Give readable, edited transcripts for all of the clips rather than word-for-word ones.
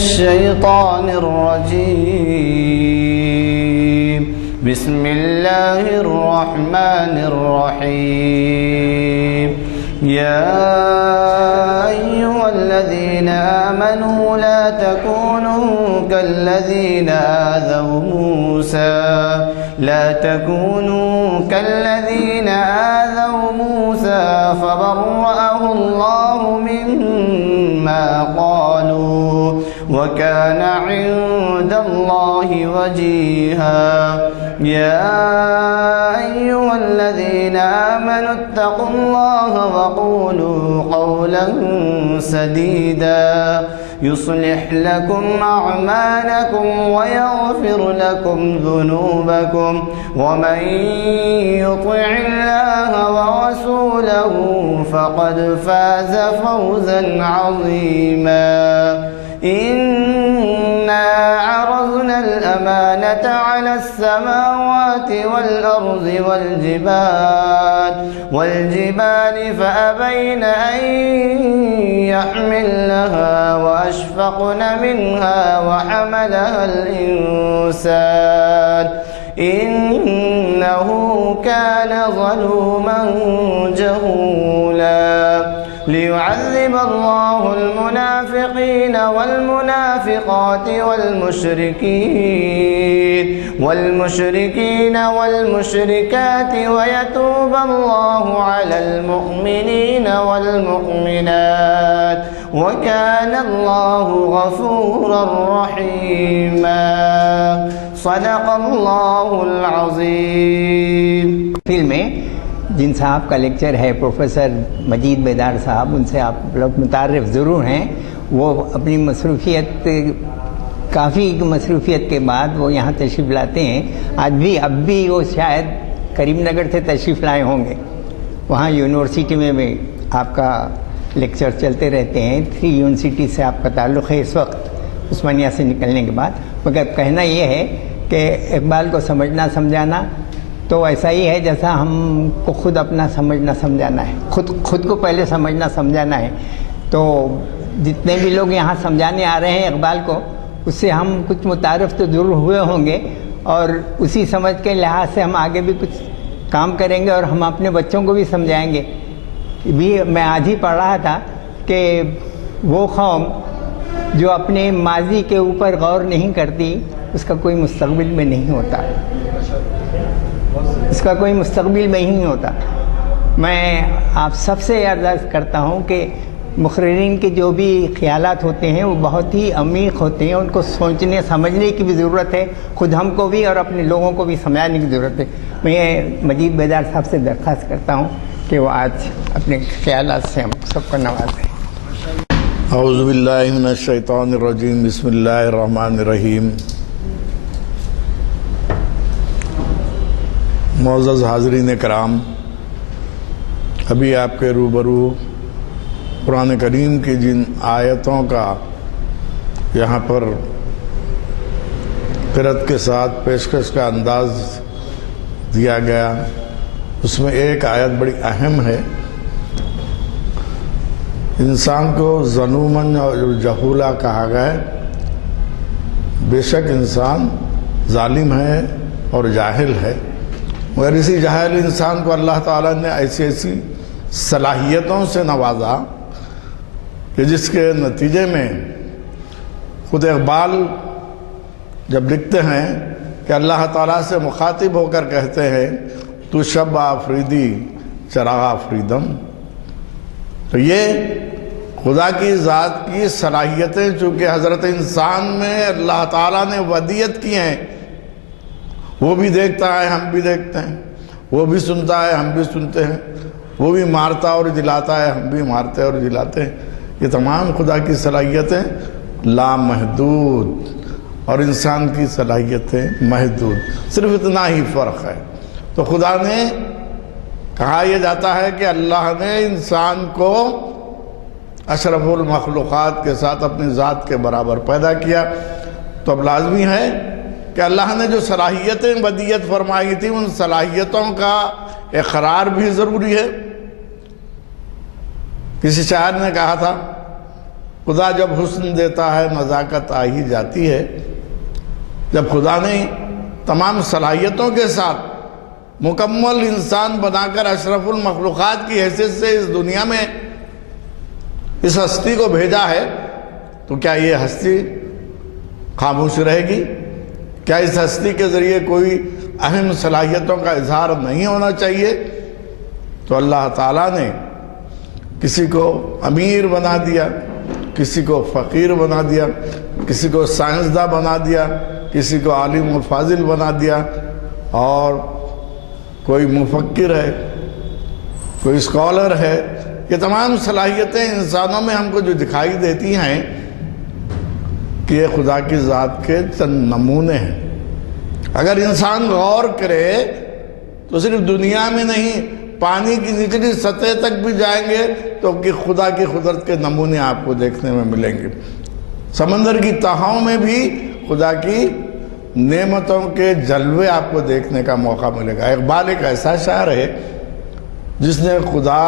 الشيطان الرجيم. بسم الله الرحمن الرحيم. يا أيها الذين آمنوا لا تكونوا كالذين آذوا موسى فبرأه الله مما قالوا وكان عند الله وجيها. يا أيها الذين آمنوا اتقوا الله وقولوا قولا سديدا يصلح لكم أعمالكم ويغفر لكم ذنوبكم ومن يطع الله ورسوله فقد فاز فوزا عظيما. إنا عرضنا الأمانة على السماوات والأرض والجبال فأبين أن يحملنها وأشفقن منها وحملها الإنسان إنه كان ظلوما جهولا. ليعذب الله المنافقين والمنافقات والمشركين والمشركات ويتوب الله على المؤمنين والمؤمنات وكان الله غفورا رحيما. صدق اللہ العظیم. فلم میں جن صاحب کا لیکچر ہے پروفیسر مجید بیدار صاحب، ان سے آپ لوگ متعارف ضرور ہیں. وہ اپنی کافی مصروفیت کے بعد وہ یہاں تشریف لاتے ہیں. اب بھی وہ شاید کریم نگر سے تشریف لائے ہوں گے. وہاں یونیورسٹی میں بھی آپ کا لیکچر چلتے رہتے ہیں. 3 یونیورسٹی سے آپ کا تعلق ہے اس وقت عثمانیہ سے نکلنے کے بعد. مگر کہنا یہ ہے کہ اقبال کو سمجھنا سمجھانا تو ایسا ہی ہے جیسا ہم کو خود اپنا سمجھنا سمجھانا ہے. خود کو پہلے سمجھنا سمجھانا ہے. تو جتنے بھی لوگ یہاں سمجھانے آ رہے ہیں اقبال کو، اس سے ہم کچھ متعارف تو ضرور ہوئے ہوں گے، اور اسی سمجھ کے لحاظ سے ہم آگے بھی کچھ کام کریں گے اور ہم اپنے بچوں کو بھی سمجھائیں گے. میں آج ہی پڑھ رہا تھا کہ وہ قوم جو اپنے ماضی کے اوپر غور نہیں کرتی اس کا کوئی مستقبل میں نہیں ہوتا. میں آپ سب سے عرض کرتا ہوں کہ مقررین کے جو بھی خیالات ہوتے ہیں وہ بہت ہی عمیق ہوتے ہیں. ان کو سوچنے سمجھنے کی بھی ضرورت ہے، خود ہم کو بھی اور اپنے لوگوں کو بھی سمجھانے کی ضرورت ہے. میں مجید بیدار صاحب سے درخواست کرتا ہوں کہ وہ آج اپنے خیالات سے ہم سب کو نوازیں. اعوذ باللہ من الشیطان الرجیم. بسم اللہ الرحمن الرحیم. معزز حاضرین کرام، ابھی آپ کے روبرو قرآن کریم کی جن آیتوں کا یہاں پر قرأت کے ساتھ پیشکش کا انداز دیا گیا، اس میں ایک آیت بڑی اہم ہے. انسان کو ظلومن اور جہولا کہا گیا. بے شک انسان ظالم ہے اور جاہل ہے، مگر اسی جاہل انسان کو اللہ تعالیٰ نے ایسی صلاحیتوں سے نوازا کہ جس کے نتیجے میں خود اقبال جب لکھتے ہیں کہ اللہ تعالیٰ سے مخاطب ہو کر کہتے ہیں تو شب آفریدی چراغ آفریدم. تو یہ خدا کی ذات کی صلاحیتیں چونکہ حضرت انسان میں اللہ تعالیٰ نے ودیت کی ہیں. وہ بھی دیکھتا ہے، ہم بھی دیکھتے ہیں. وہ بھی سنتا ہے، ہم بھی سنتے ہیں. وہ بھی مارتا اور جلاتا ہے، ہم بھی مارتے اور جلاتے ہیں. یہ تمام خدا کی صلاحیتیں لامحدود اور انسان کی صلاحیتیں محدود. صرف اتنا ہی فرق ہے. تو خدا نے کہا یہ جاتا ہے کہ اللہ نے انسان کو اشرف المخلوقات کے ساتھ اپنی ذات کے برابر پیدا کیا. تو اب لازمی ہے کہ اللہ نے جو صلاحیتیں بدیت فرمائی تھی ان صلاحیتوں کا اقرار بھی ضروری ہے. کسی شاعر نے کہا تھا خدا جب حسن دیتا ہے نزاکت آ ہی جاتی ہے۔ جب خدا نے تمام صلاحیتوں کے ساتھ مکمل انسان بنا کر اشرف المخلوقات کی حیثیت سے اس دنیا میں اس ہستی کو بھیجا ہے، تو کیا یہ ہستی خاموش رہے گی؟ کیا اس ہستی کے ذریعے کوئی اہم صلاحیتوں کا اظہار نہیں ہونا چاہیے؟ تو اللہ تعالیٰ نے کسی کو امیر بنا دیا، کسی کو فقیر بنا دیا، کسی کو سائنسداں بنا دیا، کسی کو عالم و فاضل بنا دیا، اور کوئی مفکر ہے، کوئی اسکالر ہے۔ یہ تمام صلاحیتیں انسانوں میں ہم کو جو دکھائی دیتی ہیں کہ یہ خدا کی ذات کے چند نمونے ہیں۔ اگر انسان غور کرے تو صرف دنیا میں نہیں، پانی کی نچلی سطح تک بھی جائیں گے تو کہ خدا کی قدرت کے نمونے آپ کو دیکھنے میں ملیں گے۔ سمندر کی تہوں میں بھی خدا کی نعمتوں کے جلوے آپ کو دیکھنے کا موقع ملے گا۔ اقبال ایک ایسا شاعر ہے جس نے خدا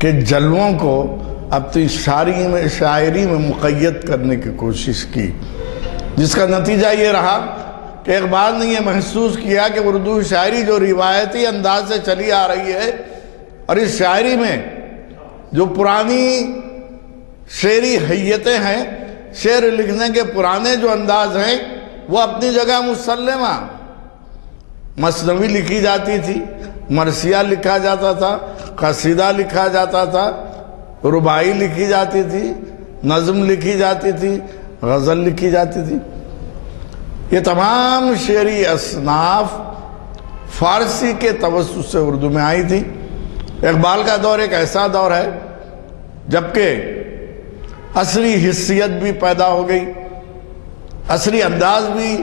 کے جلووں کو اپنی شاعری میں مقید کرنے کی کوشش کی، جس کا نتیجہ یہ رہا کہ اقبال نے یہ محسوس کیا کہ اردو شاعری جو روایتی انداز سے چلی آ رہی ہے، اور اس شاعری میں جو پرانی شعری حیتیں ہیں، شعر لکھنے کے پرانے جو انداز ہیں، وہ اپنی جگہ مسلمہ۔ مثنوی لکھی جاتی تھی، مرثیہ لکھا جاتا تھا، قصیدہ لکھا جاتا تھا، رباعی لکھی جاتی تھی، نظم لکھی جاتی تھی، غزل لکھی جاتی تھی۔ یہ تمام شعری اصناف فارسی کے توسط سے اردو میں آئی تھی۔ اقبال کا دور ایک ایسا دور ہے جبکہ عصری حسیت بھی پیدا ہو گئی، عصری انداز بھی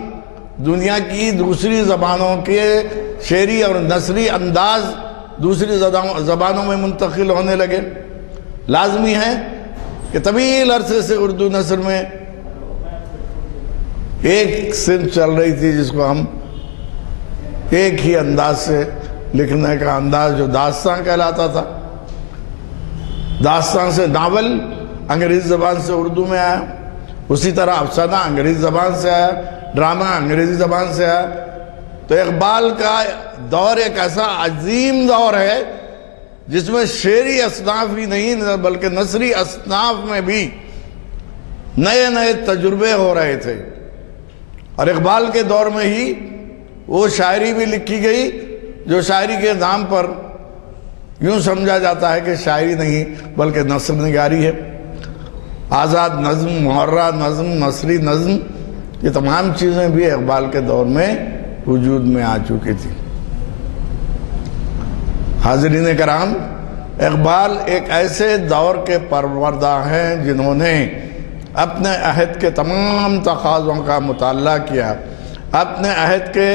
دنیا کی دوسری زبانوں کے شعری اور نثری انداز دوسری زبانوں میں منتقل ہونے لگے۔ لازمی ہے کہ طویل عرصے سے اردو نثر میں ایک صنف چل رہی تھی جس کو ہم ایک ہی انداز سے لکھنے کا انداز جو داستان کہلاتا تھا۔ داستان سے ناول انگریزی زبان سے اردو میں آیا، اسی طرح افسانہ انگریزی زبان سے آیا، ڈرامہ انگریزی زبان سے آیا۔ تو اقبال کا دور ایک ایسا عظیم دور ہے جس میں شعری اصناف ہی نہیں بلکہ نثری اصناف میں بھی نئے نئے تجربے ہو رہے تھے، اور اقبال کے دور میں ہی وہ شاعری بھی لکھی گئی جو شاعری کے نام پر یوں سمجھا جاتا ہے کہ شاعری نہیں بلکہ نثر نگاری ہے۔ آزاد نظم، محرہ نظم، نثری نظم، یہ تمام چیزیں بھی اقبال کے دور میں وجود میں آ چکی تھی۔ حاضرین کرام، اقبال ایک ایسے دور کے پروردہ ہیں جنہوں نے اپنے عہد کے تمام تقاضوں کا مطالعہ کیا، اپنے عہد کے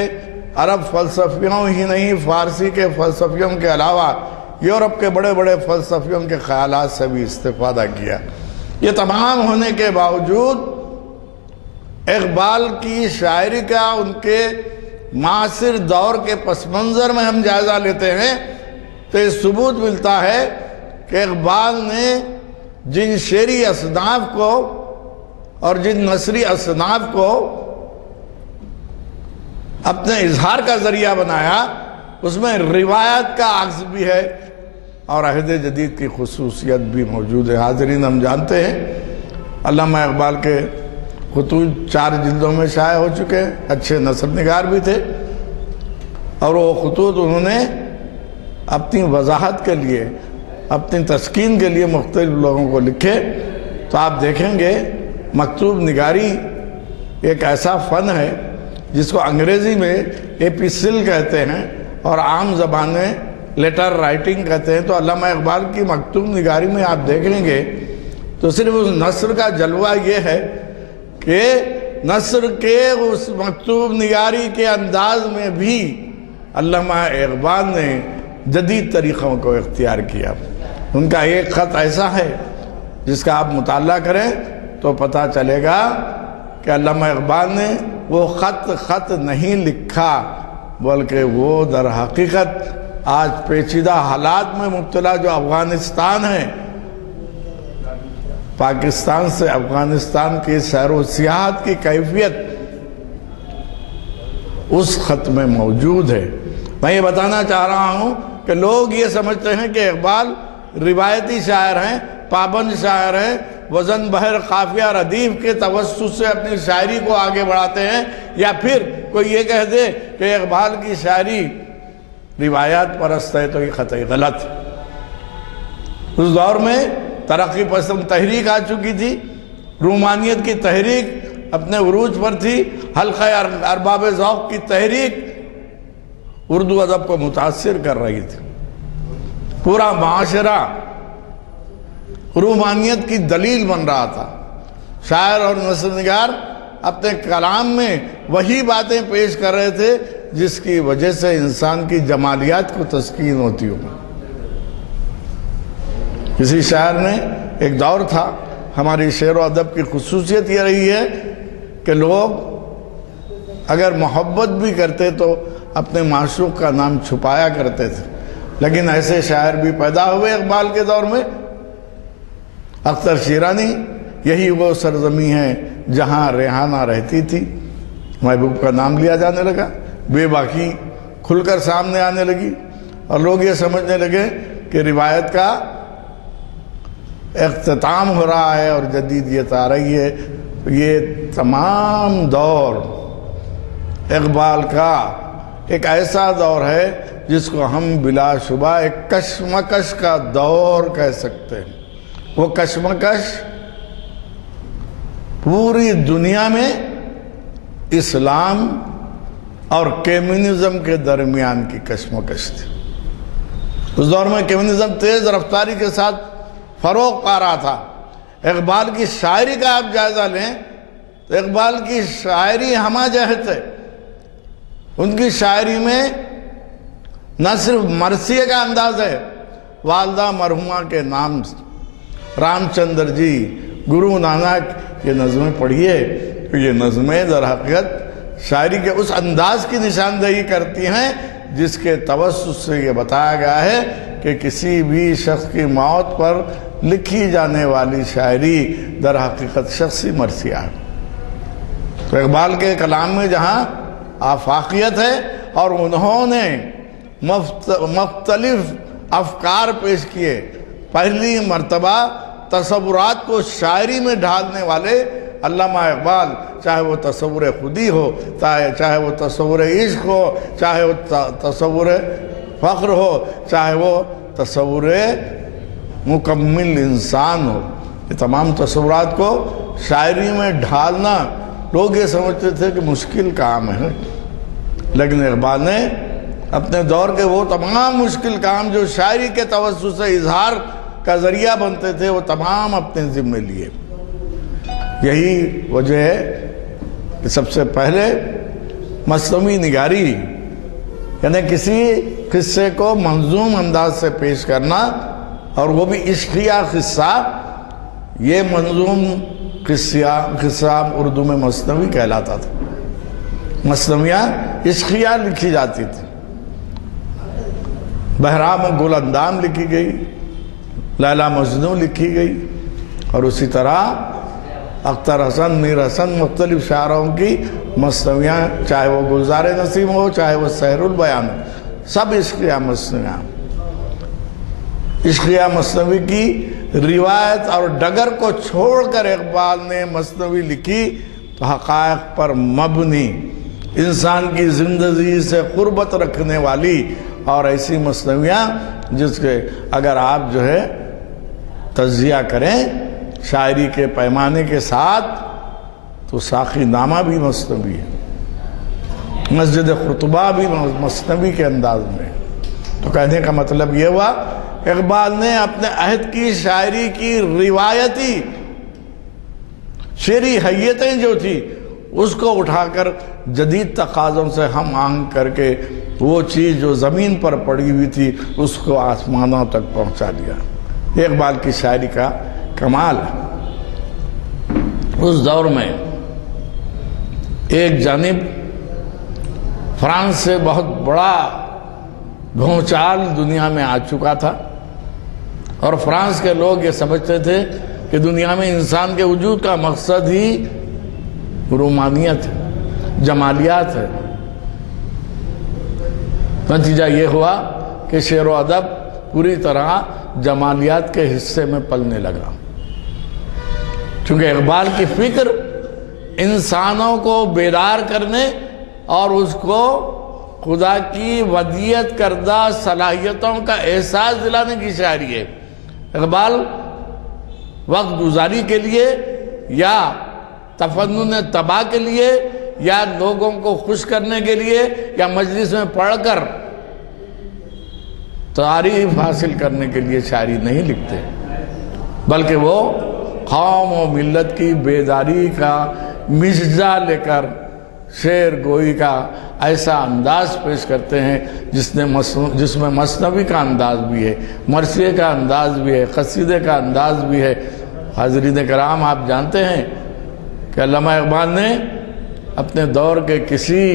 عرب فلسفیوں ہی نہیں فارسی کے فلسفیوں کے علاوہ یورپ کے بڑے بڑے فلسفیوں کے خیالات سے بھی استفادہ کیا۔ یہ تمام ہونے کے باوجود اقبال کی شاعری کا ان کے معاصر دور کے پس منظر میں ہم جائزہ لیتے ہیں تو یہ ثبوت ملتا ہے کہ اقبال نے جن شعری اصناف کو اور جن نثری اصناف کو اپنے اظہار کا ذریعہ بنایا اس میں روایت کا عکس بھی ہے اور عہد جدید کی خصوصیت بھی موجود ہے۔ حاضرین، ہم جانتے ہیں علامہ اقبال کے خطوط 4 جلدوں میں شائع ہو چکے ہیں، اچھے نثر نگار بھی تھے، اور وہ خطوط انہوں نے اپنی وضاحت کے لیے، اپنی تسکین کے لیے مختلف لوگوں کو لکھے۔ تو آپ دیکھیں گے مکتوب نگاری ایک ایسا فن ہے جس کو انگریزی میں ایپیسل کہتے ہیں اور عام زبان میں لیٹر رائٹنگ کہتے ہیں۔ تو علامہ اقبال کی مکتوب نگاری میں آپ دیکھیں گے تو صرف اس نثر کا جلوہ یہ ہے کہ نثر کے اس مکتوب نگاری کے انداز میں بھی علامہ اقبال نے جدید طریقوں کو اختیار کیا۔ ان کا ایک خط ایسا ہے جس کا آپ مطالعہ کریں تو پتہ چلے گا کہ علامہ اقبال نے وہ خط نہیں لکھا بلکہ وہ در حقیقت آج پیچیدہ حالات میں مبتلا جو افغانستان ہے پاکستان سے افغانستان کی سیر و سیاحت کی کیفیت اس خط میں موجود ہے۔ میں یہ بتانا چاہ رہا ہوں کہ لوگ یہ سمجھتے ہیں کہ اقبال روایتی شاعر ہیں، پابند شاعر ہیں، وزن بحر قافیہ ردیف کے توسط سے اپنی شاعری کو آگے بڑھاتے ہیں، یا پھر کوئی یہ کہہ دے کہ اقبال کی شاعری روایات پرست ہے تو یہ قطعی غلط ہے۔ اس دور میں ترقی پسند تحریک آ چکی تھی، رومانیت کی تحریک اپنے عروج پر تھی، حلقہ ارباب ذوق کی تحریک اردو ادب کو متاثر کر رہی تھی۔ پورا معاشرہ رومانیت کی دلیل بن رہا تھا۔ شاعر اور نثر نگار اپنے کلام میں وہی باتیں پیش کر رہے تھے جس کی وجہ سے انسان کی جمالیات کو تسکین ہوتی ہو۔ کسی شاعر نے ایک دور تھا، ہماری شعر و ادب کی خصوصیت یہ رہی ہے کہ لوگ اگر محبت بھی کرتے تو اپنے معشوق کا نام چھپایا کرتے تھے، لیکن ایسے شاعر بھی پیدا ہوئے اقبال کے دور میں۔ اختر شیرانی، یہی وہ سرزمین ہے جہاں ریحانہ رہتی تھی، محبوب کا نام لیا جانے لگا، بے باکی کھل کر سامنے آنے لگی، اور لوگ یہ سمجھنے لگے کہ روایت کا اختتام ہو رہا ہے اور جدیدیت آ رہی ہے۔ یہ تمام دور اقبال کا ایک ایسا دور ہے جس کو ہم بلا شبہ ایک کشمکش کا دور کہہ سکتے ہیں۔ وہ کشمکش پوری دنیا میں اسلام اور کمیونزم کے درمیان کی کشمکش تھی۔ اس دور میں کمیونزم تیز رفتاری کے ساتھ فروغ پا رہا تھا۔ اقبال کی شاعری کا آپ جائزہ لیں تو اقبال کی شاعری ہمہ جہت ہے۔ ان کی شاعری میں نہ صرف مرثیے کا انداز ہے، والدہ مرحومہ کے نام رام چندر جی، گرو نانک، یہ نظمیں پڑھیے، یہ نظمیں در حقیقت شاعری کے اس انداز کی نشاندہی کرتی ہیں جس کے توسط سے یہ بتایا گیا ہے کہ کسی بھی شخص کی موت پر لکھی جانے والی شاعری در حقیقت شخصی مرثیہ ہے۔ تو اقبال کے کلام میں جہاں آفاقیت ہے اور انہوں نے مختلف افکار پیش کیے، پہلی مرتبہ تصورات کو شاعری میں ڈھالنے والے علامہ اقبال، چاہے وہ تصور خودی ہو، چاہے وہ تصور عشق ہو، چاہے وہ تصور فخر ہو، چاہے وہ تصور مکمل انسان ہو، یہ تمام تصورات کو شاعری میں ڈھالنا لوگ یہ سمجھتے تھے کہ مشکل کام ہے، لیکن اقبال نے اپنے دور کے وہ تمام مشکل کام جو شاعری کے توسط سے اظہار کا ذریعہ بنتے تھے وہ تمام اپنے ذمے لیے۔ یہی وجہ ہے کہ سب سے پہلے مثنوی نگاری، یعنی کسی قصے کو منظوم انداز سے پیش کرنا، اور وہ بھی عشقیہ قصہ، یہ منظوم قصہ اردو میں مثنوی کہلاتا تھا۔ مثنویاں عشقیہ لکھی جاتی تھی، بہرام گل اندام لکھی گئی، لیلا مجنوں لکھی گئی، اور اسی طرح اختر حسن، میر حسن، مختلف شاعروں کی مثنویاں، چاہے وہ گلزار نسیم ہو، چاہے وہ سحر البیان ہو، سب عشقیہ مثنویاں۔ عشقیہ مثنوی کی روایت اور ڈگر کو چھوڑ کر اقبال نے مثنوی لکھی تو حقائق پر مبنی، انسان کی زندگی سے قربت رکھنے والی، اور ایسی مثنویاں جس کے اگر آپ جو ہے تجزیہ کریں شاعری کے پیمانے کے ساتھ تو ساقی نامہ بھی مثنوی ہے، مسجد خطبہ بھی مثنوی کے انداز میں۔ تو کہنے کا مطلب یہ ہوا اقبال نے اپنے عہد کی شاعری کی روایتی شعری حیتیں جو تھی اس کو اٹھا کر جدید تقاضوں سے ہم آہنگ کر کے وہ چیز جو زمین پر پڑی ہوئی تھی اس کو آسمانوں تک پہنچا دیا۔ یہ اقبال کی شاعری کا کمال ہے۔ اس دور میں ایک جانب فرانس سے بہت بڑا بھونچال دنیا میں آ چکا تھا، اور فرانس کے لوگ یہ سمجھتے تھے کہ دنیا میں انسان کے وجود کا مقصد ہی رومانیت ہے، جمالیات ہے۔ نتیجہ یہ ہوا کہ شعر و ادب پوری طرح جمالیات کے حصے میں پلنے لگا، چونکہ اقبال کی فکر انسانوں کو بیدار کرنے اور اس کو خدا کی ودیعت کردہ صلاحیتوں کا احساس دلانے کی شاعری ہے۔ اقبال وقت گزاری کے لیے یا تفنن طبع کے لیے یا لوگوں کو خوش کرنے کے لیے یا مجلس میں پڑھ کر تعریف حاصل کرنے کے لیے شاعری نہیں لکھتے، بلکہ وہ قوم و ملت کی بیداری کا مشجع لے کر شعر گوئی کا ایسا انداز پیش کرتے ہیں جس میں مثنوی کا انداز بھی ہے، مرثیے کا انداز بھی ہے، قصیدے کا انداز بھی ہے۔ حاضرین کرام، آپ جانتے ہیں کہ علامہ اقبال نے اپنے دور کے کسی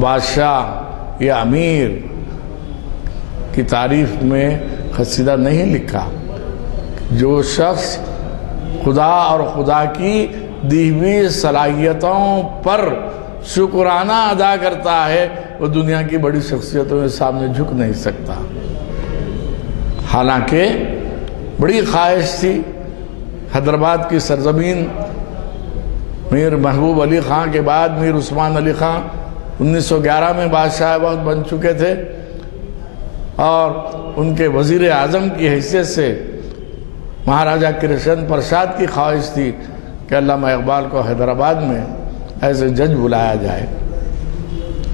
بادشاہ یا امیر کی تعریف میں قصیدہ نہیں لکھا۔ جو شخص خدا اور خدا کی دی ہوئی صلاحیتوں پر شکرانہ ادا کرتا ہے وہ دنیا کی بڑی شخصیتوں کے سامنے جھک نہیں سکتا۔ حالانکہ بڑی خواہش تھی، حیدرآباد کی سرزمین میر محبوب علی خان کے بعد میر عثمان علی خان 1911 میں بادشاہ وقت بن چکے تھے، اور ان کے وزیر اعظم کی حیثیت سے مہاراجہ کرشن پرساد کی خواہش تھی کہ علامہ اقبال کو حیدرآباد میں ایز اے جج بلایا جائے۔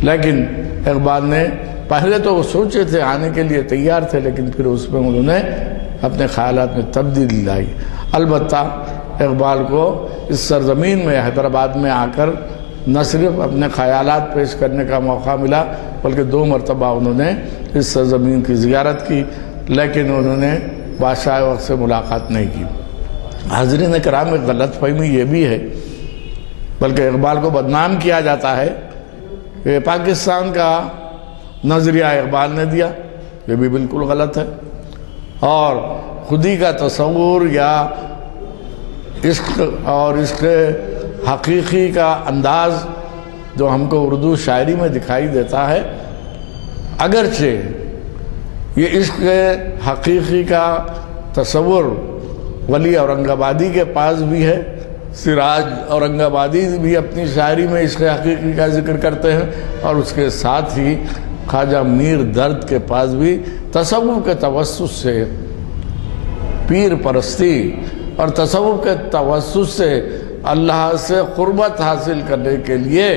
لیکن اقبال نے پہلے تو وہ سوچے تھے، آنے کے لیے تیار تھے، لیکن پھر اس میں انہوں نے اپنے خیالات میں تبدیلی لائی۔ البتہ اقبال کو اس سرزمین میں حیدرآباد میں آ کر نہ صرف اپنے خیالات پیش کرنے کا موقع ملا، بلکہ 2 مرتبہ انہوں نے اس سرزمین کی زیارت کی، لیکن انہوں نے بادشاہ وقت سے ملاقات نہیں کی۔ حاضرین کرام، ایک غلط فہمی یہ بھی ہے، بلکہ اقبال کو بدنام کیا جاتا ہے کہ پاکستان کا نظریہ اقبال نے دیا، یہ بھی بالکل غلط ہے، اور خودی کا تصور یا عشق اور عشق حقیقی کا انداز جو ہم کو اردو شاعری میں دکھائی دیتا ہے، اگرچہ یہ عشق حقیقی کا تصور ولی اورنگ آبادی کے پاس بھی ہے، سراج اورنگ آبادی بھی اپنی شاعری میں عشق حقیقی کا ذکر کرتے ہیں، اور اس کے ساتھ ہی خواجہ میر درد کے پاس بھی تصوف کے توسط سے پیر پرستی اور تصوف کے توسط سے اللہ سے قربت حاصل کرنے کے لیے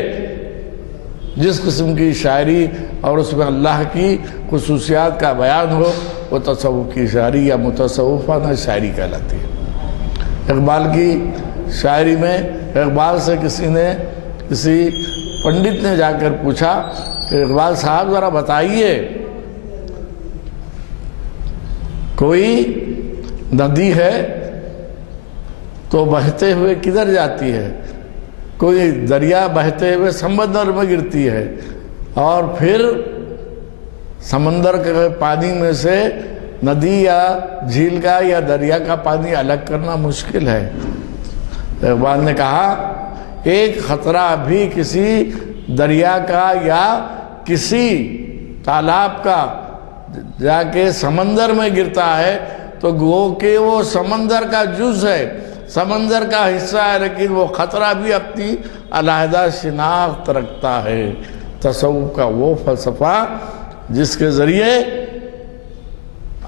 جس قسم کی شاعری اور اس میں اللہ کی خصوصیات کا بیان ہو، وہ تصوف کی شاعری یا متصوفانہ شاعری کہلاتی ہے۔ اقبال کی شاعری میں اقبال سے کسی پنڈت نے جا کر پوچھا کہ اقبال صاحب ذرا بتائیے، کوئی ندی ہے تو بہتے ہوئے کدھر جاتی ہے، کوئی دریا بہتے ہوئے سمندر میں گرتی ہے، اور پھر سمندر کے پانی میں سے ندی یا جھیل کا یا دریا کا پانی الگ کرنا مشکل ہے۔ اقبال نے کہا، ایک خطرہ بھی کسی دریا کا یا کسی تالاب کا جا کے سمندر میں گرتا ہے تو گو کہ وہ سمندر کا جز ہے، سمندر کا حصہ ہے، لیکن وہ خطرہ بھی اپنی علیحدہ شناخت رکھتا ہے۔ تصوف کا وہ فلسفہ جس کے ذریعے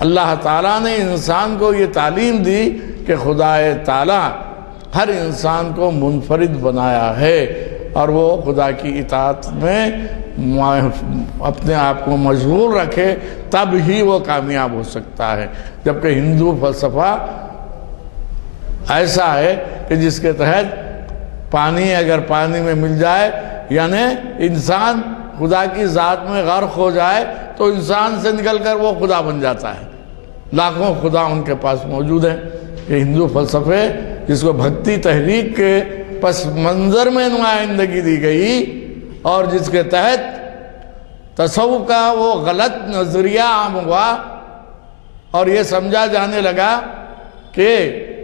اللہ تعالیٰ نے انسان کو یہ تعلیم دی کہ خدا تعالیٰ ہر انسان کو منفرد بنایا ہے، اور وہ خدا کی اطاعت میں اپنے آپ کو مشغول رکھے، تب ہی وہ کامیاب ہو سکتا ہے۔ جبکہ ہندو فلسفہ ایسا ہے کہ جس کے تحت پانی اگر پانی میں مل جائے، یعنی انسان خدا کی ذات میں غرق ہو جائے تو انسان سے نکل کر وہ خدا بن جاتا ہے۔ لاکھوں خدا ان کے پاس موجود ہیں۔ یہ ہندو فلسفے جس کو بھکتی تحریک کے پس منظر میں نمائندگی دی گئی، اور جس کے تحت تصوف کا وہ غلط نظریہ عام ہوا اور یہ سمجھا جانے لگا کہ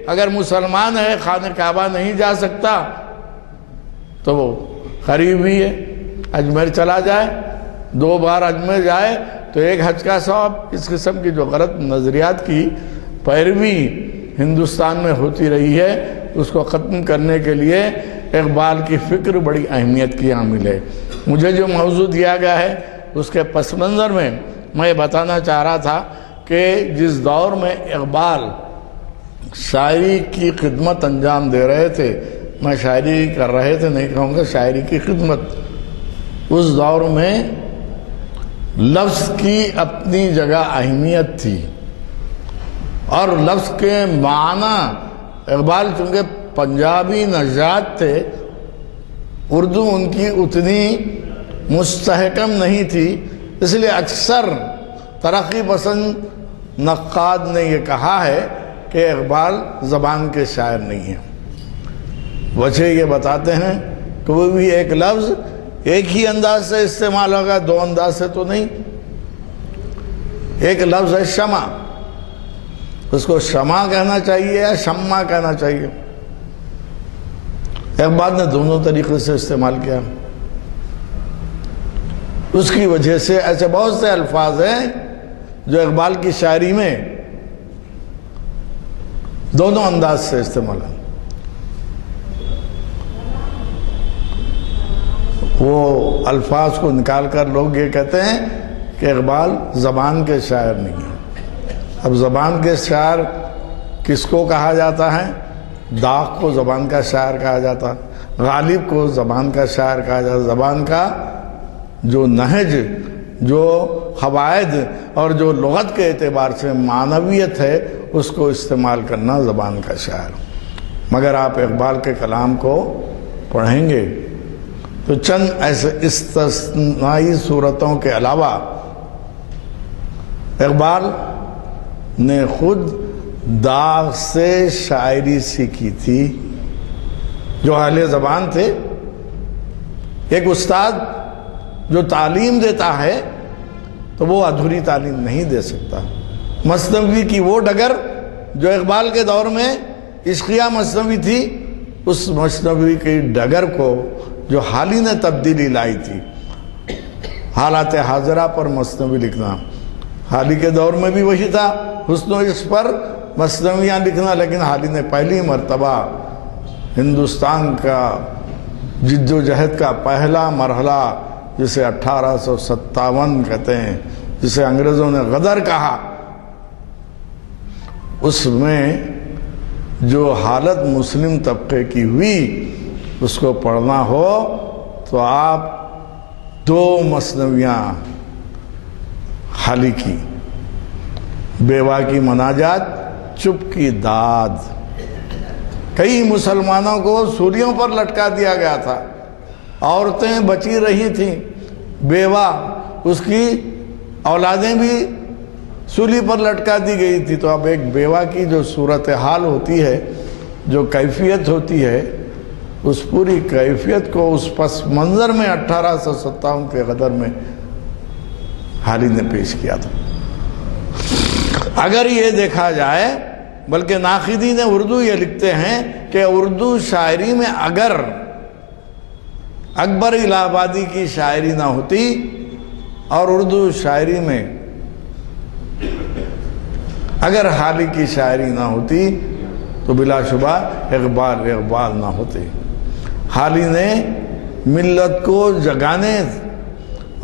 اگر مسلمان ہے خانہ کعبہ نہیں جا سکتا تو وہ قریب ہی ہے، اجمیر چلا جائے، 2 بار اجمیر جائے تو 1 حج کا ثواب۔ اس قسم کی جو غلط نظریات کی پیروی ہندوستان میں ہوتی رہی ہے، اس کو ختم کرنے کے لیے اقبال کی فکر بڑی اہمیت کی حامل ہے۔ مجھے جو موضوع دیا گیا ہے اس کے پس منظر میں میں یہ بتانا چاہ رہا تھا کہ جس دور میں اقبال شاعری کی خدمت انجام دے رہے تھے، میں شاعری کر رہے تھے نہیں کہوں گا، شاعری کی خدمت، اس دور میں لفظ کی اپنی جگہ اہمیت تھی، اور لفظ کے معنی، اقبال چونکہ پنجابی نژاد تھے، اردو ان کی اتنی مستحکم نہیں تھی، اس لیے اکثر ترقی پسند نقاد نے یہ کہا ہے کہ اقبال زبان کے شاعر نہیں ہیں۔ وجہ یہ بتاتے ہیں کہ وہ بھی ایک لفظ ایک ہی انداز سے استعمال ہوگا، 2 انداز سے تو نہیں۔ ایک لفظ ہے شمع، اس کو شمع کہنا چاہیے یا شمع کہنا چاہیے؟ اقبال نے دونوں طریقے سے استعمال کیا۔ اس کی وجہ سے ایسے بہت سے الفاظ ہیں جو اقبال کی شاعری میں دونوں انداز سے استعمال ہیں۔ وہ الفاظ کو نکال کر لوگ یہ کہتے ہیں کہ اقبال زبان کے شاعر نہیں ہیں۔ اب زبان کے شاعر کس کو کہا جاتا ہے؟ داغ کو زبان کا شاعر کہا جاتا، غالب کو زبان کا شاعر کہا جاتا۔ زبان کا جو نہج، جو قواعد اور جو لغت کے اعتبار سے معنویت ہے، اس کو استعمال کرنا زبان کا شاعر۔ مگر آپ اقبال کے کلام کو پڑھیں گے تو چند ایسے استثنائی صورتوں کے علاوہ اقبال نے خود داغ سے شاعری سیکھی تھی۔ جو اہل زبان تھے، ایک استاد جو تعلیم دیتا ہے تو وہ ادھوری تعلیم نہیں دے سکتا۔ مثنوی کی وہ ڈگر جو اقبال کے دور میں عشقیہ مثنوی تھی، اس مثنوی کی ڈگر کو جو حالی نے تبدیلی لائی تھی، حالات حاضرہ پر مثنوی لکھنا، حالی کے دور میں بھی وہی تھا، حسن و عشق پر مثنویاں لکھنا، لیکن حالی نے پہلی مرتبہ ہندوستان کا جد و جہد کا پہلا مرحلہ، جسے 1857 کہتے ہیں، جسے انگریزوں نے غدر کہا، اس میں جو حالت مسلم طبقے کی ہوئی، اس کو پڑھنا ہو تو آپ 2 مثنویاں حالی کی، بیوہ کی مناجات، چپ کی داد۔ کئی مسلمانوں کو سولیوں پر لٹکا دیا گیا تھا، عورتیں بچی رہی تھیں، بیوہ، اس کی اولادیں بھی سولی پر لٹکا دی گئی تھی۔ تو اب ایک بیوہ کی جو صورتحال ہوتی ہے، جو کیفیت ہوتی ہے، اس پوری کیفیت کو اس پس منظر میں 1857 کے غدر میں حالی نے پیش کیا تھا۔ اگر یہ دیکھا جائے، بلکہ ناقدین اردو یہ لکھتے ہیں کہ اردو شاعری میں اگر اکبر الہ آبادی کی شاعری نہ ہوتی اور اردو شاعری میں اگر حالی کی شاعری نہ ہوتی تو بلا شبہ اقبال نہ ہوتے۔ حالی نے ملت کو جگانے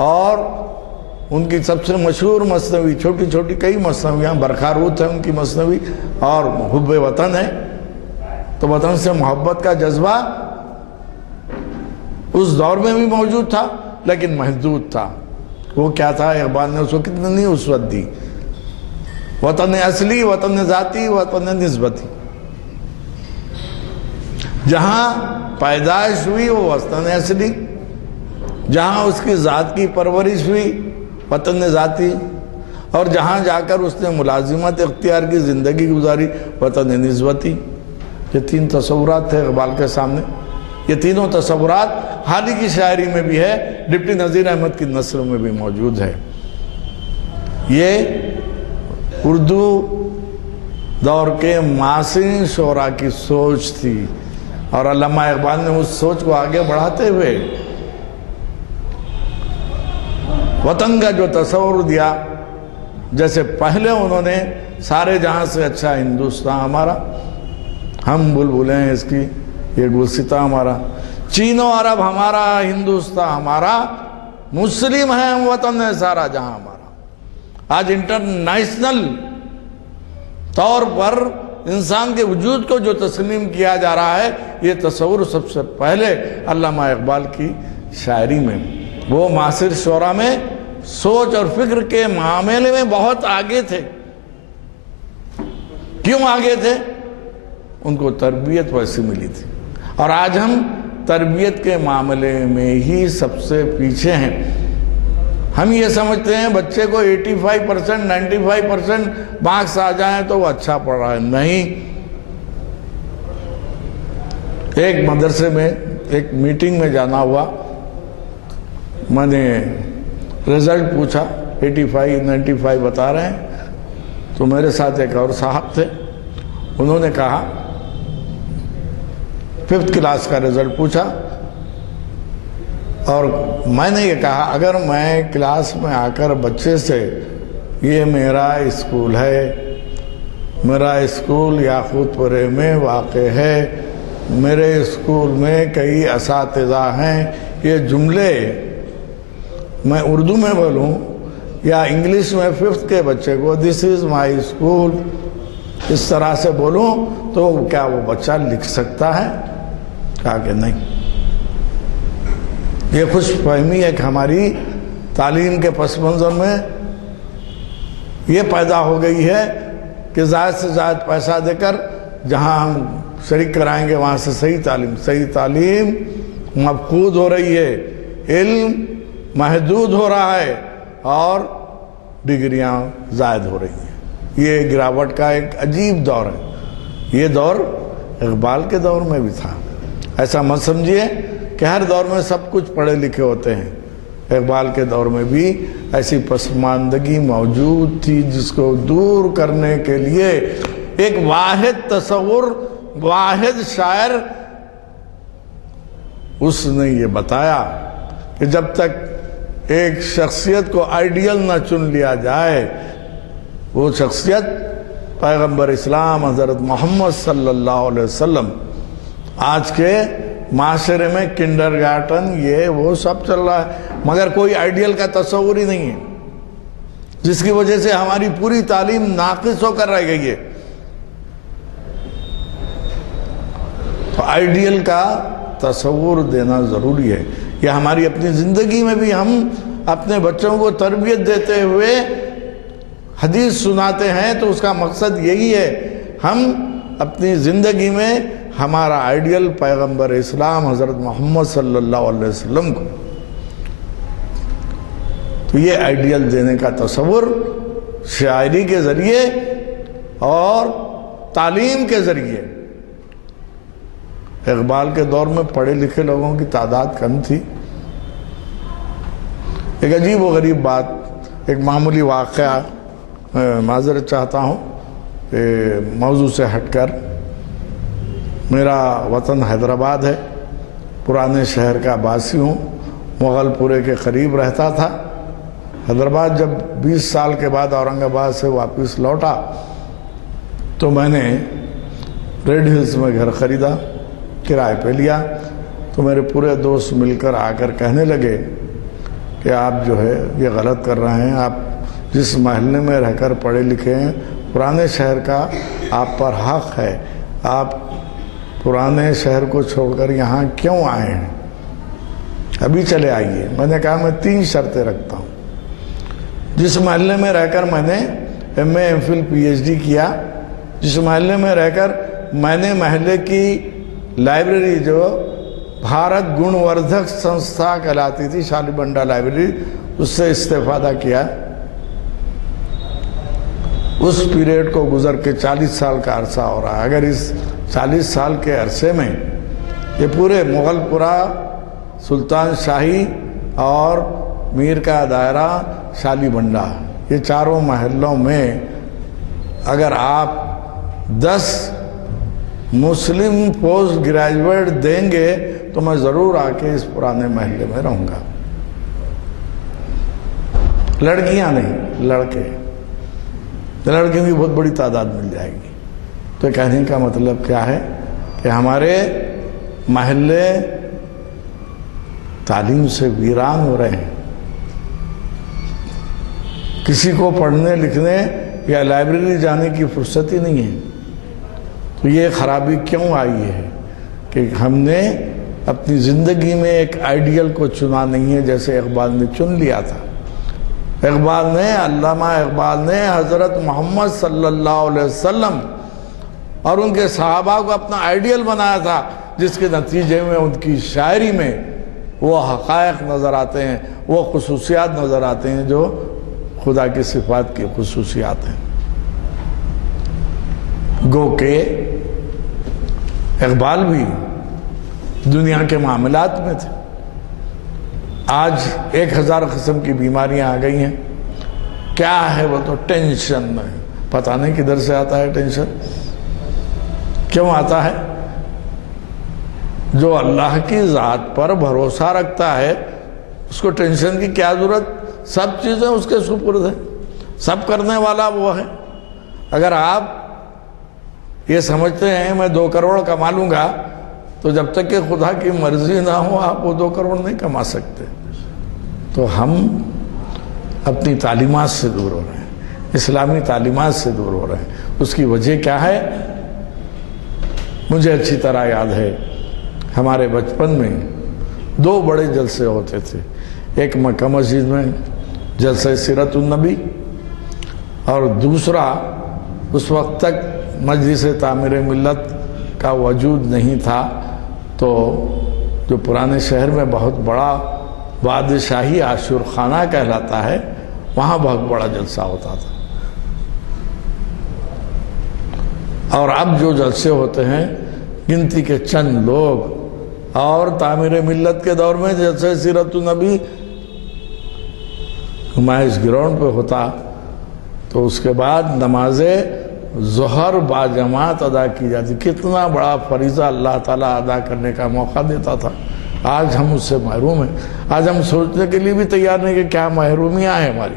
اور ان کی سب سے مشہور مثنوی، چھوٹی چھوٹی کئی مثنویاں، برخاروت ہے ان کی مثنوی، اور حب وطن ہے، تو وطن سے محبت کا جذبہ اس دور میں بھی موجود تھا لیکن محدود تھا۔ وہ کیا تھا؟ اقبال نے اس کو کتنی وسعت دی، وطن اصلی، وطن ذاتی، وطن نسبتی۔ جہاں پیدائش ہوئی وہ وطن اصلی، جہاں اس کی ذات کی پرورش ہوئی وطن ذاتی، اور جہاں جا کر اس نے ملازمت اختیار کی، زندگی گزاری، وطن نسبتی۔ یہ 3 تصورات تھے اقبال کے سامنے۔ یہ تینوں تصورات حالی کی شاعری میں بھی ہے، ڈپٹی نذیر احمد کی نثر میں بھی موجود ہے۔ یہ اردو دور کے معاصرین شعراء کی سوچ تھی، اور علامہ اقبال نے اس سوچ کو آگے بڑھاتے ہوئے وطن کا جو تصور دیا، جیسے پہلے انہوں نے سارے جہاں سے اچھا ہندوستان ہمارا، ہم بلبلیں ہیں اس کی، یہ گلستہ ہمارا، چین و عرب ہمارا، ہندوستان ہمارا، مسلم ہے ہم، وطن ہے سارا جہاں ہمارا۔ آج انٹرنیشنل طور پر انسان کے وجود کو جو تسلیم کیا جا رہا ہے، یہ تصور سب سے پہلے علامہ اقبال کی شاعری میں، وہ معاصر شعراء میں سوچ اور فکر کے معاملے میں بہت آگے تھے۔ کیوں آگے تھے؟ ان کو تربیت ویسی ملی تھی، اور آج ہم تربیت کے معاملے میں ہی سب سے پیچھے ہیں۔ ہم یہ سمجھتے ہیں بچے کو 85%، 95% مارکس آ جائیں تو وہ اچھا پڑھ رہا ہے، نہیں۔ ایک مدرسے میں ایک میٹنگ میں جانا ہوا، میں نے رزلٹ پوچھا، 85، 95 بتا رہے ہیں، تو میرے ساتھ ایک اور صاحب تھے، انہوں نے کہا 5th کلاس کا رزلٹ پوچھا، اور میں نے یہ کہا اگر میں کلاس میں آ کر بچے سے یہ میرا اسکول ہے، میرا اسکول یاقوت پورے میں واقع ہے، میرے اسکول میں کئی اساتذہ ہیں، یہ جملے میں اردو میں بولوں یا انگلش میں 5th کے بچے کو دس از مائی اسکول اس طرح سے بولوں تو کیا وہ بچہ لکھ سکتا ہے؟ کہا کہ نہیں۔ یہ خوش فہمی ایک ہماری تعلیم کے پس منظر میں یہ پیدا ہو گئی ہے کہ زائد سے زائد پیسہ دے کر جہاں ہم شریک کرائیں گے وہاں سے صحیح تعلیم مفقود ہو رہی ہے، علم محدود ہو رہا ہے، اور ڈگریاں زائد ہو رہی ہیں۔ یہ گراوٹ کا ایک عجیب دور ہے۔ یہ دور اقبال کے دور میں بھی تھا، ایسا مت سمجھیے کہ ہر دور میں سب کچھ پڑھے لکھے ہوتے ہیں۔ اقبال کے دور میں بھی ایسی پسماندگی موجود تھی جس کو دور کرنے کے لیے ایک واحد تصور، واحد شاعر، اس نے یہ بتایا کہ جب تک ایک شخصیت کو آئیڈیل نہ چن لیا جائے، وہ شخصیت پیغمبر اسلام حضرت محمد صلی اللہ علیہ وسلم۔ آج کے معاشرے میں کنڈر گارٹن یہ وہ سب چل رہا ہے، مگر کوئی آئیڈیل کا تصور ہی نہیں ہے، جس کی وجہ سے ہماری پوری تعلیم ناقص ہو کر رہ گئی ہے۔ تو آئیڈیل کا تصور دینا ضروری ہے۔ یہ ہماری اپنی زندگی میں بھی ہم اپنے بچوں کو تربیت دیتے ہوئے حدیث سناتے ہیں تو اس کا مقصد یہی ہے، ہم اپنی زندگی میں ہمارا آئیڈیل پیغمبر اسلام حضرت محمد صلی اللہ علیہ وسلم کو، تو یہ آئیڈیل دینے کا تصور شاعری کے ذریعے اور تعلیم کے ذریعے۔ اقبال کے دور میں پڑھے لکھے لوگوں کی تعداد کم تھی۔ ایک عجیب و غریب بات، ایک معمولی واقعہ، معذرت چاہتا ہوں کہ موضوع سے ہٹ کر، میرا وطن حیدرآباد ہے، پرانے شہر کا باسی ہوں، مغل پورے کے قریب رہتا تھا۔ حیدرآباد جب 20 سال کے بعد اورنگ آباد سے واپس لوٹا تو میں نے ریڈ ہلز میں گھر خریدا، کرائے پہ لیا، تو میرے پورے دوست مل کر آ کر کہنے لگے کہ آپ جو ہے یہ غلط کر رہے ہیں، آپ جس محلے میں رہ کر پڑھے لکھے ہیں، پرانے شہر کا آپ پر حق ہے، آپ پرانے شہر کو چھوڑ کر یہاں کیوں آئے ہیں؟ ابھی چلے آئیے۔ میں نے کہا میں 3 شرطیں رکھتا ہوں۔ جس محلے میں رہ کر میں نے M A M Phil P H D کیا، جس محلے میں رہ کر میں نے محلے کی لائبریری جو بھارت گن وردھک سنستھا کہلاتی تھی، شالی بنڈا لائبریری، اس سے استفادہ کیا، اس پیریڈ کو گزر کے 40 سال کا عرصہ ہو رہا ہے۔ اگر اس 40 سال کے عرصے میں یہ پورے مغل پورہ، سلطان شاہی اور میر کا دائرہ، شالی بنڈا، یہ چاروں محلوں میں اگر آپ 10 مسلم پوسٹ گریجویٹ دیں گے تو میں ضرور آ کے اس پرانے محلے میں رہوں گا. لڑکیاں نہیں، لڑکے، لڑکیوں کی بہت بڑی تعداد مل جائے گی. تو کہنے کا مطلب کیا ہے کہ ہمارے محلے تعلیم سے ویران ہو رہے ہیں. کسی کو پڑھنے لکھنے یا لائبریری جانے کی فرصت ہی نہیں ہے. تو یہ خرابی کیوں آئی ہے کہ ہم نے اپنی زندگی میں ایک آئیڈیل کو چنا نہیں ہے جیسے اقبال نے چن لیا تھا. علامہ اقبال نے حضرت محمد صلی اللہ علیہ وسلم اور ان کے صحابہ کو اپنا آئیڈیل بنایا تھا، جس کے نتیجے میں ان کی شاعری میں وہ حقائق نظر آتے ہیں، وہ خصوصیات نظر آتے ہیں جو خدا کی صفات کی خصوصیات ہیں. گو کہ اقبال بھی دنیا کے معاملات میں تھے. آج 1000 قسم کی بیماریاں آ گئی ہیں. کیا ہے وہ تو ٹینشن ہے. پتہ نہیں کدھر سے آتا ہے ٹینشن، کیوں آتا ہے؟ جو اللہ کی ذات پر بھروسہ رکھتا ہے اس کو ٹینشن کی کیا ضرورت؟ سب چیزیں اس کے سپرد ہیں، سب کرنے والا وہ ہے. اگر آپ یہ سمجھتے ہیں میں 2 کروڑ کما لوں گا تو جب تک کہ خدا کی مرضی نہ ہو آپ وہ 2 کروڑ نہیں کما سکتے. تو ہم اپنی تعلیمات سے دور ہو رہے ہیں، اسلامی تعلیمات سے دور ہو رہے ہیں. اس کی وجہ کیا ہے؟ مجھے اچھی طرح یاد ہے ہمارے بچپن میں 2 بڑے جلسے ہوتے تھے. ایک مکہ مسجد میں جلسہ سیرت النبی، اور دوسرا اس وقت تک مجلس تعمیر ملت کا وجود نہیں تھا تو جو پرانے شہر میں بہت بڑا بادشاہی عاشور خانہ کہلاتا ہے، وہاں بہت بڑا جلسہ ہوتا تھا. اور اب جو جلسے ہوتے ہیں گنتی کے چند لوگ، اور تعمیر ملت کے دور میں جلسہ سیرت النبی نمائش گراؤنڈ پہ ہوتا تو اس کے بعد نماز ظہر باجماعت ادا کی جاتی. کتنا بڑا فریضہ اللہ تعالیٰ ادا کرنے کا موقع دیتا تھا. آج ہم اس سے محروم ہیں. آج ہم سوچنے کے لیے بھی تیار نہیں کہ کیا محرومیاں ہیں ہماری.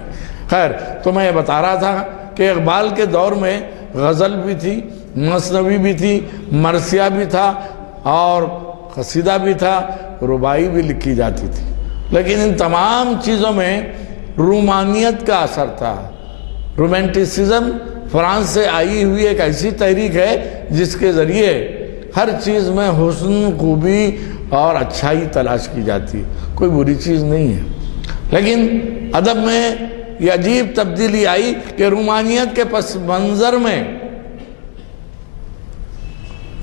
خیر، تو میں یہ بتا رہا تھا کہ اقبال کے دور میں غزل بھی تھی، مثنوی بھی تھی، مرثیہ بھی تھا، اور قصیدہ بھی تھا، رباعی بھی لکھی جاتی تھی. لیکن ان تمام چیزوں میں رومانیت کا اثر تھا. رومانٹسزم فرانس سے آئی ہوئی ایک ایسی تحریک ہے جس کے ذریعے ہر چیز میں حسن، خوبی اور اچھائی تلاش کی جاتی. کوئی بری چیز نہیں ہے. لیکن ادب میں یہ عجیب تبدیلی آئی کہ رومانیت کے پس منظر میں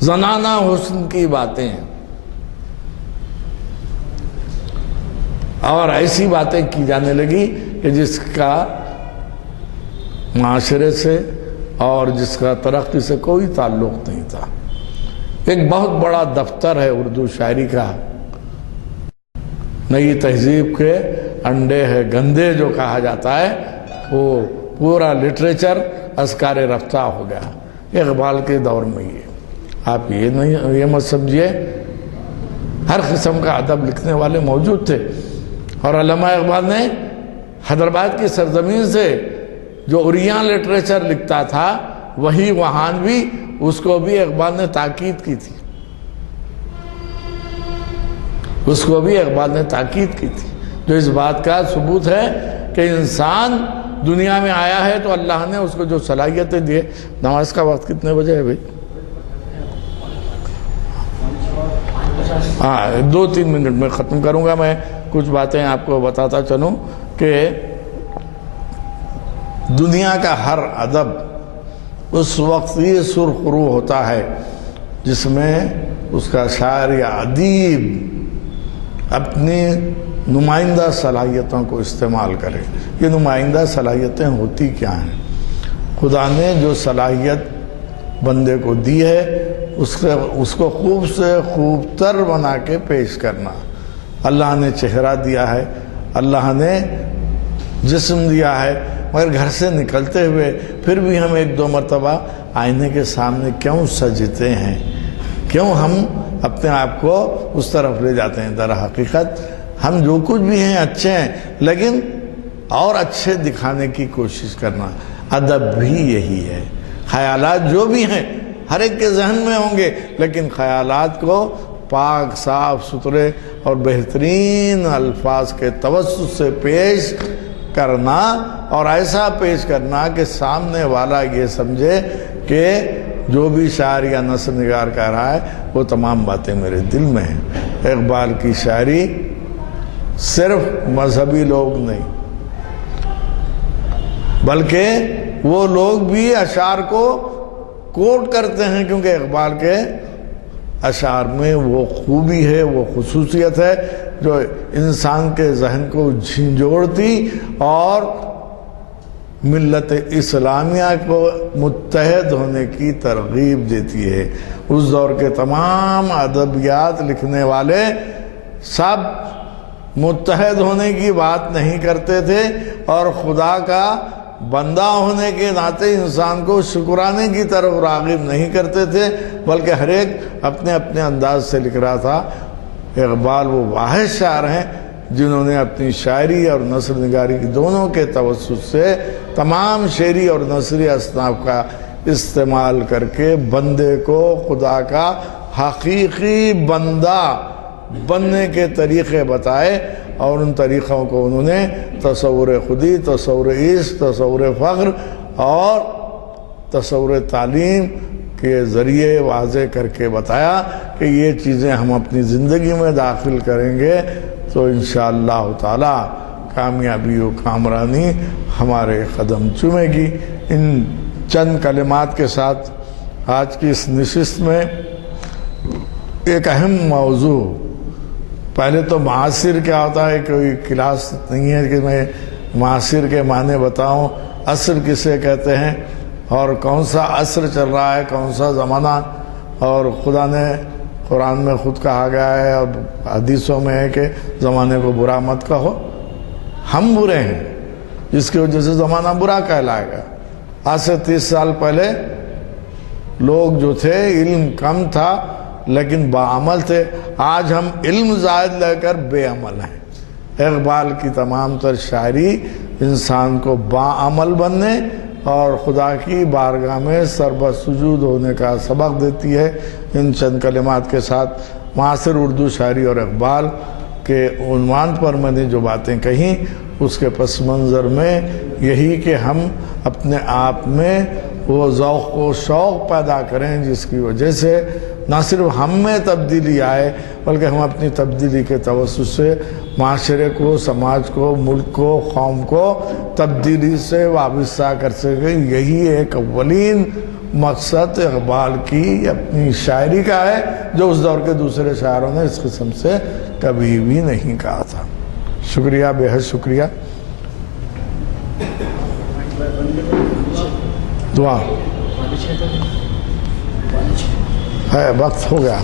زنانہ حسن کی باتیں ہیں اور ایسی باتیں کی جانے لگی کہ جس کا معاشرے سے اور جس کا ترقی سے کوئی تعلق نہیں تھا. ایک بہت بڑا دفتر ہے اردو شاعری کا. نئی تہذیب کے انڈے ہے گندے جو کہا جاتا ہے، وہ پورا لٹریچر اذکار رفتہ ہو گیا اقبال کے دور میں. آپ یہ مت سمجھیے، ہر قسم کا ادب لکھنے والے موجود تھے. اور علامہ اقبال نے حیدرآباد کی سرزمین سے جو اریان لٹریچر لکھتا تھا وہی وہاں بھی، اس کو بھی اقبال نے تاکید کی تھی. اس کو بھی اقبال نے تاکید کی تھی، جو اس بات کا ثبوت ہے کہ انسان دنیا میں آیا ہے تو اللہ نے اس کو جو صلاحیتیں دیے. نماز کا وقت کتنے بجے ہے بھائی؟ 2-3 منٹ میں ختم کروں گا. میں کچھ باتیں آپ کو بتاتا چلوں کہ دنیا کا ہر ادب اس وقت یہ سرخرو ہوتا ہے جس میں اس کا شاعر یا ادیب اپنی نمائندہ صلاحیتوں کو استعمال کرے. یہ نمائندہ صلاحیتیں ہوتی کیا ہیں؟ خدا نے جو صلاحیت بندے کو دی ہے اس کو خوب سے خوب تر بنا کے پیش کرنا. اللہ نے چہرہ دیا ہے، اللہ نے جسم دیا ہے، مگر گھر سے نکلتے ہوئے پھر بھی ہم 1-2 مرتبہ آئینے کے سامنے کیوں سجتے ہیں، کیوں ہم اپنے آپ کو اس طرف لے جاتے ہیں؟ در حقیقت ہم جو کچھ بھی ہیں اچھے ہیں، لیکن اور اچھے دکھانے کی کوشش کرنا۔ ادب بھی یہی ہے۔ خیالات جو بھی ہیں ہر ایک کے ذہن میں ہوں گے، لیکن خیالات کو پاک صاف ستھرے اور بہترین الفاظ کے توسط سے پیش کرنا، اور ایسا پیش کرنا کہ سامنے والا یہ سمجھے کہ جو بھی شاعر یا نثر نگار کہہ رہا ہے وہ تمام باتیں میرے دل میں ہیں۔ اقبال کی شاعری صرف مذہبی لوگ نہیں، بلکہ وہ لوگ بھی اشعار کو کوٹ کرتے ہیں، کیونکہ اقبال کے اشعار میں وہ خوبی ہے، وہ خصوصیت ہے جو انسان کے ذہن کو جھنجھوڑتی اور ملت اسلامیہ کو متحد ہونے کی ترغیب دیتی ہے۔ اس دور کے تمام ادبیات لکھنے والے سب متحد ہونے کی بات نہیں کرتے تھے، اور خدا کا بندہ ہونے کے ناطے انسان کو شکرانے کی طرف راغب نہیں کرتے تھے، بلکہ ہر ایک اپنے اپنے انداز سے لکھ رہا تھا۔ اقبال وہ واحد شاعر ہیں جنہوں نے اپنی شاعری اور نثر نگاری دونوں کے توسط سے تمام شعری اور نثری اصناف کا استعمال کر کے بندے کو خدا کا حقیقی بندہ بننے کے طریقے بتائے، اور ان طریقوں کو انہوں نے تصور خودی، تصور عشق، تصور فخر اور تصور تعلیم کے ذریعے واضح کر کے بتایا کہ یہ چیزیں ہم اپنی زندگی میں داخل کریں گے تو انشاءاللہ تعالی کامیابی و کامرانی ہمارے قدم چومے گی۔ ان چند کلمات کے ساتھ آج کی اس نشست میں ایک اہم موضوع، پہلے تو معاصر کیا ہوتا ہے، کوئی کلاس نہیں ہے کہ میں معاصر کے معنی بتاؤں، عصر کسے کہتے ہیں اور کون سا عصر چل رہا ہے، کون سا زمانہ، اور خدا نے قرآن میں خود کہا گیا ہے اور حدیثوں میں ہے کہ زمانے کو برا مت کہو، ہم برے ہیں جس کی وجہ سے زمانہ برا کہلائے گا۔ آج سے 30 سال پہلے لوگ جو تھے علم کم تھا لیکن باعمل تھے، آج ہم علم زائد لے کر بے عمل ہیں۔ اقبال کی تمام تر شاعری انسان کو باعمل بننے اور خدا کی بارگاہ میں سربسجود ہونے کا سبق دیتی ہے۔ ان چند کلمات کے ساتھ معاصر اردو شاعری اور اقبال کے عنوان پر میں نے جو باتیں کہیں، اس کے پس منظر میں یہی کہ ہم اپنے آپ میں وہ ذوق و شوق پیدا کریں جس کی وجہ سے نہ صرف ہم میں تبدیلی آئے بلکہ ہم اپنی تبدیلی کے توسط سے معاشرے کو، سماج کو، ملک کو، قوم کو تبدیلی سے وابستہ کر سکیں۔ یہی ایک اولین مقصد اقبال کی اپنی شاعری کا ہے، جو اس دور کے دوسرے شاعروں نے اس قسم سے کبھی بھی نہیں کہا تھا۔ شکریہ، بے حد شکریہ۔ دعا ہے، وقت ہو گیا،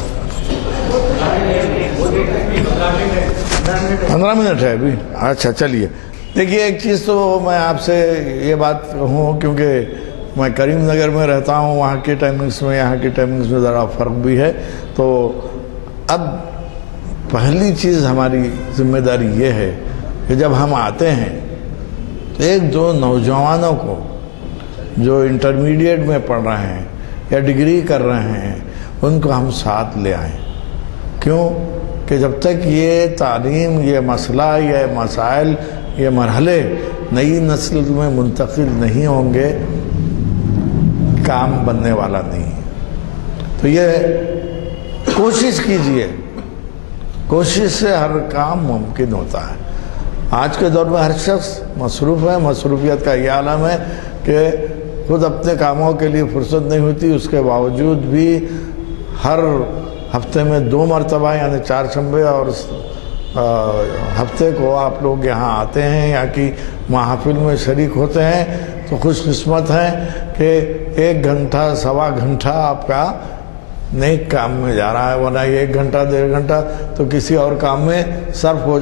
15 منٹ ہے ابھی۔ اچھا چلیے، دیکھیے ایک چیز تو میں آپ سے یہ بات کہوں، کیونکہ میں کریم نگر میں رہتا ہوں، وہاں کی ٹائمنگز میں یہاں کی ٹائمنگز میں ذرا فرق بھی ہے، تو اب پہلی چیز ہماری ذمہ داری یہ ہے کہ جب ہم آتے ہیں تو ایک دو نوجوانوں کو جو انٹرمیڈیٹ میں پڑھ رہے ہیں یا ڈگری کر رہے ہیں ان کو ہم ساتھ لے آئیں۔ کیوں کہ جب تک یہ تعلیم، یہ مسئلہ، یہ مسائل، یہ مرحلے نئی نسل میں منتقل نہیں ہوں گے، کام بننے والا نہیں۔ تو یہ کوشش کیجئے، کوشش سے ہر کام ممکن ہوتا ہے۔ آج کے دور میں ہر شخص مصروف ہے، مصروفیت کا یہ عالم ہے کہ خود اپنے کاموں کے لیے فرصت نہیں ہوتی، اس کے باوجود بھی ہر ہفتے میں 2 مرتبہ یعنی 4 شنبے اور ہفتے کو آپ لوگ یہاں آتے ہیں، یا کہ محافل میں شریک ہوتے ہیں، تو خوش قسمت ہیں کہ 1 گھنٹہ، 1.25 گھنٹہ آپ کا نیک کام میں جا رہا ہے، ورنہ یہ 1 گھنٹہ 1.5 گھنٹہ تو کسی اور کام میں صرف ہو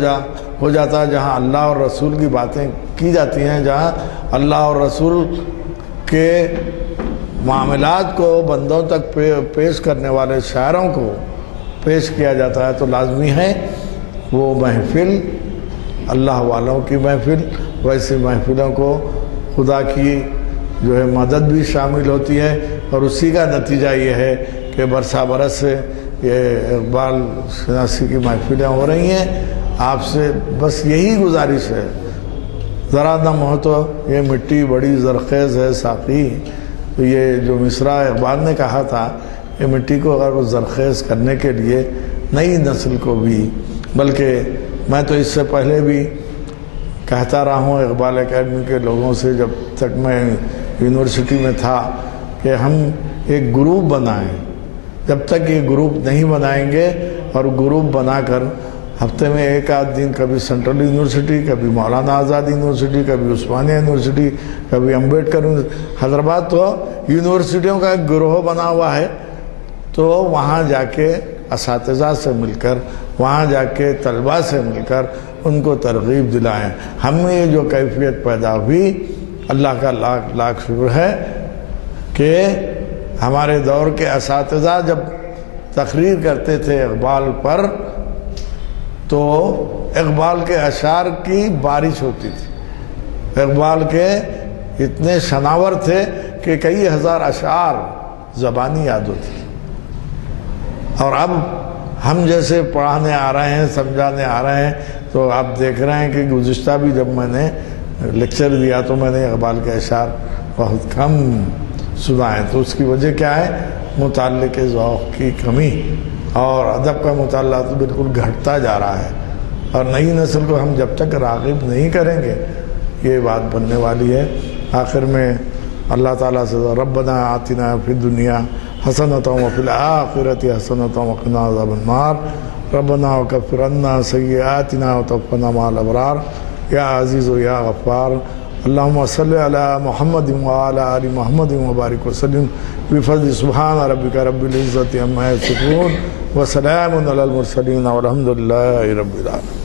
جاتا ہے، جہاں اللہ اور رسول کی باتیں کی جاتی ہیں، جہاں اللہ اور رسول کے معاملات کو بندوں تک پیش کرنے والے شاعروں کو پیش کیا جاتا ہے، تو لازمی ہے وہ محفل اللہ والوں کی محفل، ویسی محفلوں کو خدا کی جو ہے مدد بھی شامل ہوتی ہے، اور اسی کا نتیجہ یہ ہے کہ برسا برس سے یہ اقبال شناسی کی محفلیں ہو رہی ہیں۔ آپ سے بس یہی گزارش ہے، ذرا دم ہو تو یہ مٹی بڑی زرخیز ہے ساقی، تو یہ جو مصرع اقبال نے کہا تھا، یہ مٹی کو اگر وہ زرخیز کرنے کے لیے نئی نسل کو بھی، بلکہ میں تو اس سے پہلے بھی کہتا رہا ہوں اقبال اکیڈمی کے لوگوں سے، جب تک میں یونیورسٹی میں تھا، کہ ہم ایک گروپ بنائیں۔ جب تک یہ گروپ نہیں بنائیں گے، اور گروپ بنا کر ہفتے میں 1 دن کبھی سینٹرل یونیورسٹی، کبھی مولانا آزاد یونیورسٹی، کبھی عثمانیہ یونیورسٹی، کبھی امبیڈکر حیدرآباد، تو یونیورسٹیوں کا ایک گروہ بنا ہوا ہے، تو وہاں جا کے اساتذہ سے مل کر، وہاں جا کے طلباء سے مل کر ان کو ترغیب دلائیں۔ ہم میں یہ جو کیفیت پیدا ہوئی، اللہ کا لاکھ لاکھ شکر ہے کہ ہمارے دور کے اساتذہ جب تقریر کرتے تھے اقبال پر، تو اقبال کے اشعار کی بارش ہوتی تھی۔ اقبال کے اتنے شناور تھے کہ کئی ہزار اشعار زبانی یاد ہوتی تھی۔ اور اب ہم جیسے پڑھانے آ رہے ہیں، سمجھانے آ رہے ہیں، تو آپ دیکھ رہے ہیں کہ گزشتہ بھی جب میں نے لیکچر دیا تو میں نے اقبال کے اشعار بہت کم سنائے۔ تو اس کی وجہ کیا ہے؟ مطالعے کے ذوق کی کمی، اور ادب کا مطالعہ تو بالکل گھٹتا جا رہا ہے، اور نئی نسل کو ہم جب تک راغب نہیں کریں گے یہ بات بننے والی ہے۔ آخر میں اللہ تعالیٰ سے ربنا آتنا فی الدنیا حسنۃ وفی الآخرۃ حسنۃ وقنا عذاب النار ربنا وکفر عنا سیئاتنا وتوفنا مع الابرار یا عزیز و یا غفار اللہم صلی علی محمد وعلی آل محمد وبارک وسلم بفضل سبحان ربک رب العزۃ عما یصفون وسلام علی المرسلین والحمد للہ رب العالمین۔